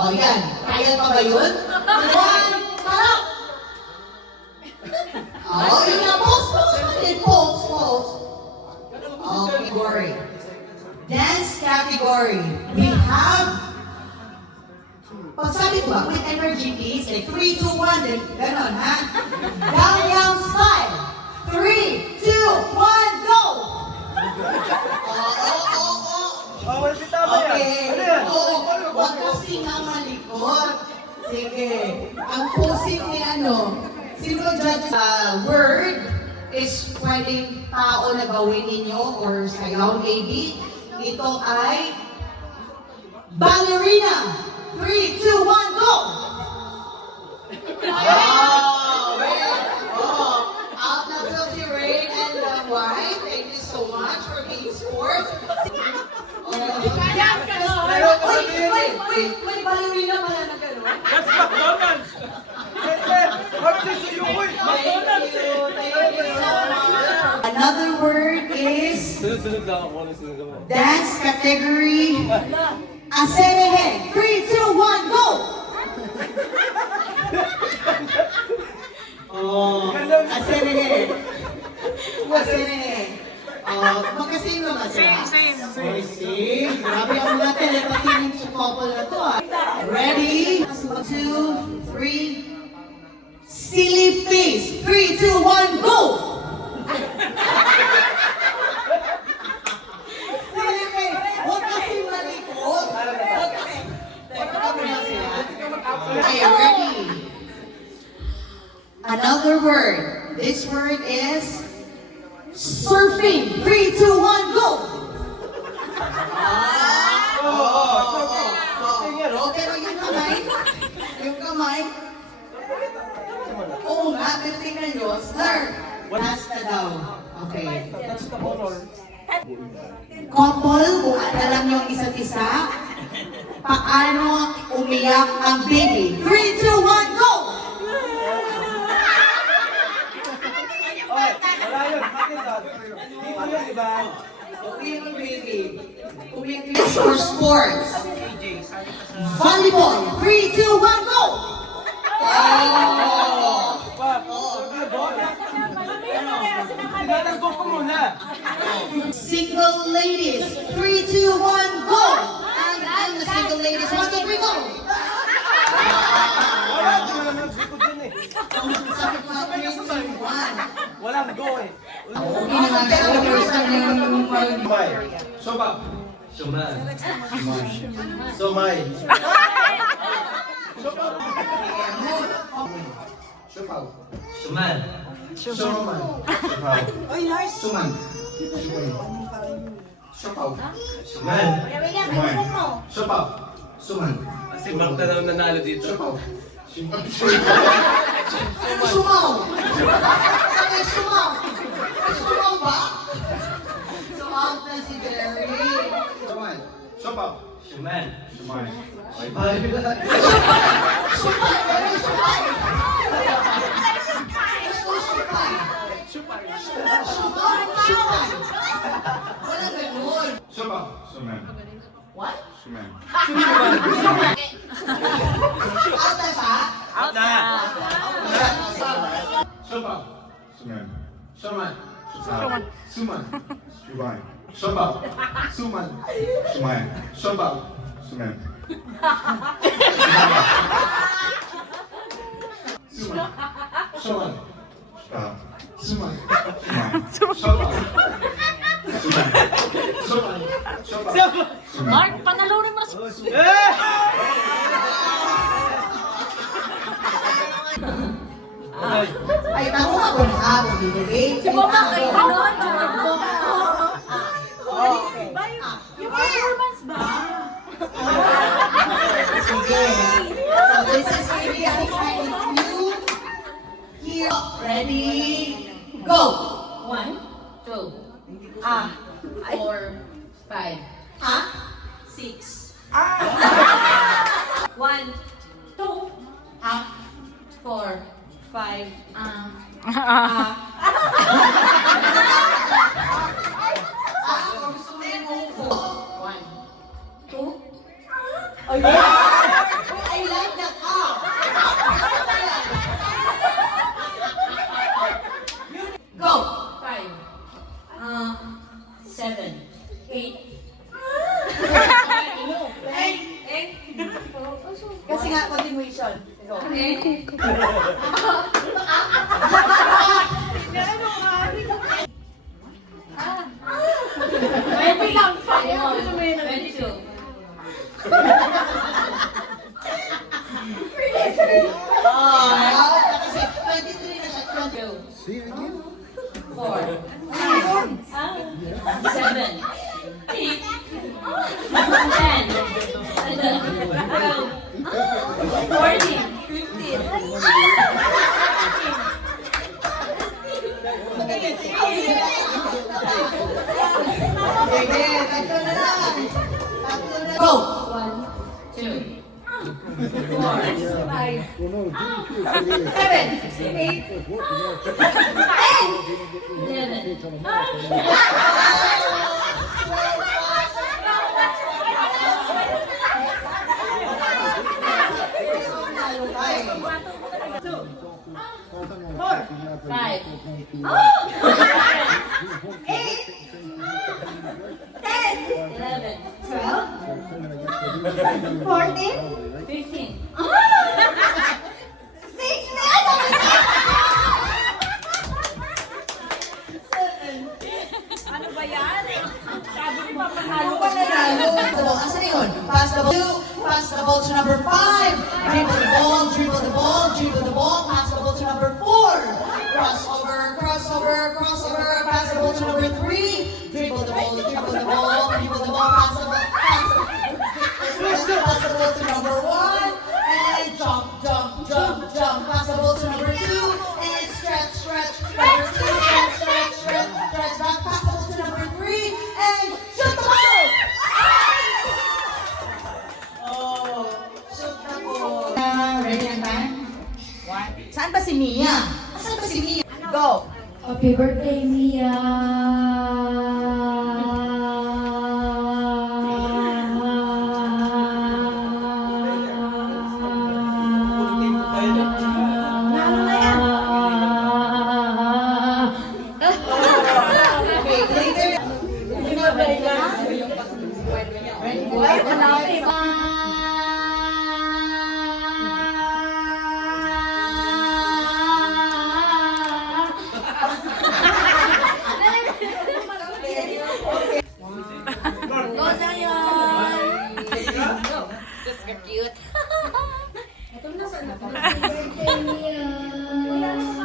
O, yan. Kaya pa ba yun? One, harap! O, yun na. Pause. Okay, category. Dance category. We have, pagsabi ko ba, with energy please, like 3, 2, 1, then ganon, ha? Gangnam Style. 3, 2, 1, go! Bawal bitama yan. Okay. Ano yan? Huwag kasi nga malikot. Sige. Ang posing ni sino judge word is pwedeng tao na gawin ninyo or sayaw maybe. Ito ay ballerina. 3, 2, 1, go! Out na to si Rain and White. Thank you so much for being sports. Wait, ballerina pala na gano'n? That's McDonald's! Thank you so much. Another word is Sunod-sunod lang ako na sinagawa. dance category. Aserehe. 3, 2, 1, go! Aserehe. Magkasing naman sila. Same. Grabe ako na telepathy ng couple na to Ready? 2, 3. Silly face. 3, 2, 1, go! Silly face. Huwag kasi malikot. Okay, ready? Another word. This word is surfing. 3, 2, 1, go! Pero yung kamay, oo nga, pero tingnan nyo, start. Last na daw. Okay. That's the honor. Couple, kung alam nyo ang isa't isa, paano umiyak ang baby? 3, 2, 1, go! Okay, wala yun. Bakit dad? Dito yun, iba. Umiyak ang baby. Umiyak is for sports. Volleyball. 3, 2, 1, go! Tinatanggol ko muna. Single ladies. 3, 2, 1, go! And the single ladies. 1, 2, 3, go! Wala, di mo naman biko dyan eh. Sabi ko nga 3, 2, 1. Walang go eh. Okay na nga siya. First time yung Sumay. Soba. Suman. Sumay. Siupaw. Suman. Suman. Siupaw. Oy, nice! Suman. Siupaw. Suman. Suman. Siupaw. Suman. Si Mark na lang nanalo dito. Siupaw. Ano sumaw? Sabi sumaw. Sumaw ba? Sumaw na si Jerry. Suman. Siupaw. Suman. Suman. Sumay. Ano sumay? Gusto sumay. Sumay. Wala ganun. Siupaw. Suman. What? Suman. Out na siya? Out na! Siupaw. Suman. Suman. Suman. Suman. Suman. Siupaw. Suman. Suman. Siupaw. Suman. Suman. Suman. Suman. Suman. Suman. Suman. Mark, panalunin mo! Eh! Ay, ako nga ko na ako binigay. Si Mama, kayo gano'n! Yung performance ba? Sige. So this is area 692. Here, ready, go. 1, 2, 4, 5, Ha? 6. 1, 2, Ha? 4, 5, Gusto mo yung upo. 1, 2, Ay, Sige, tatlo na lang. Tatlo na. Go! 1, 2, 4, 5, 7, 8, 11. Five. 11. 15. Asan na yun? Pass the ball. Pass the ball to number 5. Dribble the ball, dribble the ball, dribble the ball. Pass the ball to number 4. Crossover, crossover, crossover. Pass the ball to number 3. Dribble the ball, dribble the ball, dribble the ball. Pass the ball, pass the ball to number 1. And jump, jump, jump, jump. Pass the ball to number 2. And stretch, stretch. Number 2, stretch, stretch, stretch, stretch. Back, pass the ball to number 3. And shoot the ball! Oh, shoot the ball. Ready na ba? Saan ba si Mia? Saan ba si Mia? Go! Happy birthday, Mia! Okay, later. Ito na sa birthday, Mia!